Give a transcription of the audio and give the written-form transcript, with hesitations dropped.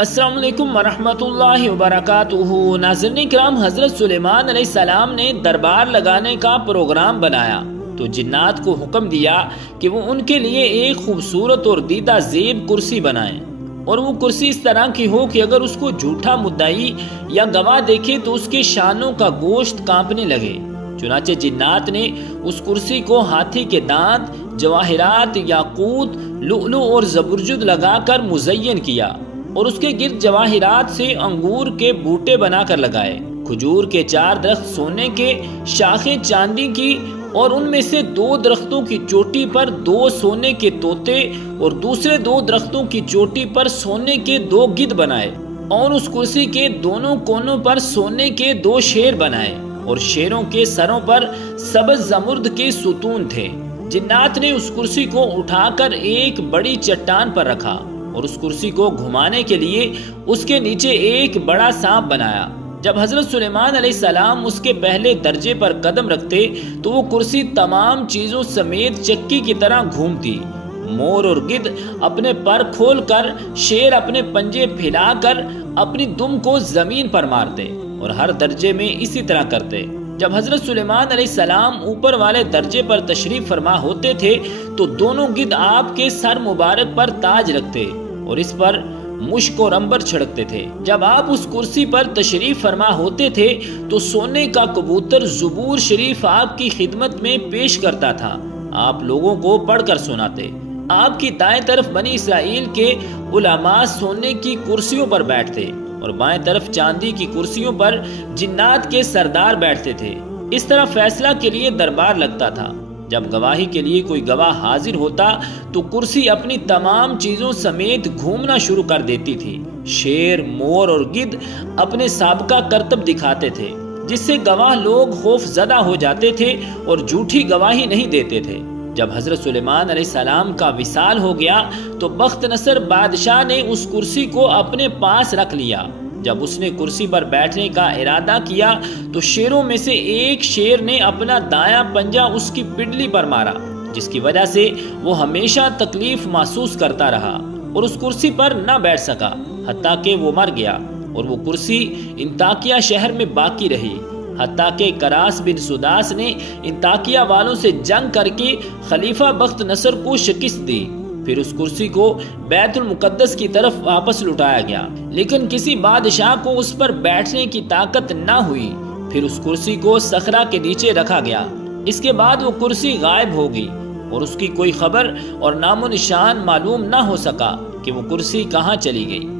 السلام علیکم ورحمۃ اللہ وبرکاتہ۔ ناظرین کرام، حضرت سلیمان علیہ السلام نے دربار لگانے کا پروگرام بنایا تو جنات کو حکم دیا کہ وہ ان کے لیے ایک خوبصورت اور دیدہ زیب کرسی بنائیں، اور وہ کرسی اس طرح کی ہو کہ اگر اس کو جھوٹا مدعی یا گواہ دیکھے تو اس کے شانوں کا گوشت کانپنے لگے۔ چنانچہ جنات نے اس کرسی کو ہاتھی کے دانت، جواہرات، یاقوت، لؤلؤ اور زبرجد لگا کر مزین کیا، اور اس کے گرد جواہرات سے انگور کے بوٹے بنا کر لگائے، کھجور کے 4 درخت سونے کے، شاخیں چاندی کی، اور ان میں سے 2 درختوں کی چوٹی پر 2 سونے کے طوطے اور دوسرے 2 درختوں کی چوٹی پر سونے کے 2 گدھ بنائے، اور اس کرسی کے دونوں کونوں پر سونے کے 2 شیر بنائے، اور شیروں کے سروں پر سبز زمرد کے ستون تھے۔ جنات نے اس کرسی کو اٹھا کر ایک بڑی چٹان پر رکھا، اور اس کرسی کو گھمانے کے لیے اس کے نیچے ایک بڑا سانپ بنایا۔ جب حضرت سلیمان علیہ السلام اس کے پہلے درجے پر قدم رکھتے تو وہ کرسی تمام چیزوں سمیت چکی کی طرح گھومتی۔ مور اور گدھ اپنے پر کھول کر، شیر اپنے پنجے پھیلا کر اپنی دم کو زمین پر مارتے، اور ہر درجے میں اسی طرح کرتے۔ جب حضرت سلیمان علیہ السلام اوپر والے درجے پر تشریف فرما ہوتے تھے تو دونوں گدھ آپ کے سر مبارک پر تاج رکھتے اور اس پر مشک اور عنبر چھڑکتے تھے۔ جب آپ اس کرسی پر تشریف فرما ہوتے تھے تو سونے کا کبوتر زبور شریف آپ کی خدمت میں پیش کرتا تھا، آپ لوگوں کو پڑھ کر سناتے۔ آپ کی دائیں طرف بنی اسرائیل کے علماء سونے کی کرسیوں پر بیٹھتے، اور بائیں طرف چاندی کی کرسیوں پر جنات کے سردار بیٹھتے تھے۔ اس طرح فیصلہ کے لیے دربار لگتا تھا۔ جب گواہی کے لیے کوئی گواہ حاضر ہوتا تو کرسی اپنی تمام چیزوں سمیت گھومنا شروع کر دیتی تھی۔ شیر، مور اور گدھ اپنے سابقہ کرتب دکھاتے تھے، جس سے گواہ لوگ خوف زدہ ہو جاتے تھے اور جھوٹی گواہی نہیں دیتے تھے۔ جب حضرت سلیمان علیہ السلام کا وصال ہو گیا تو بخت نصر بادشاہ نے اس کرسی کو اپنے پاس رکھ لیا۔ جب اس نے کرسی پر بیٹھنے کا ارادہ کیا تو شیروں میں سے ایک شیر نے اپنا دایاں پنجہ اس کی پڈلی پر مارا، جس کی وجہ سے وہ ہمیشہ تکلیف محسوس کرتا رہا اور اس کرسی پر نہ بیٹھ سکا، حتیٰ کہ وہ مر گیا، اور وہ کرسی انطاکیہ شہر میں باقی رہی، حتیٰ کہ کراس بن سداس نے انطاکیہ والوں سے جنگ کر کے خلیفہ بخت نصر کو شکست دی۔ پھر اس کرسی کو بیت المقدس کی طرف واپس لٹایا گیا، لیکن کسی بادشاہ کو اس پر بیٹھنے کی طاقت نہ ہوئی۔ پھر اس کرسی کو صخرہ کے نیچے رکھا گیا۔ اس کے بعد وہ کرسی غائب ہو گئی، اور اس کی کوئی خبر اور نام و نشان معلوم نہ ہو سکا کہ وہ کرسی کہاں چلی گئی۔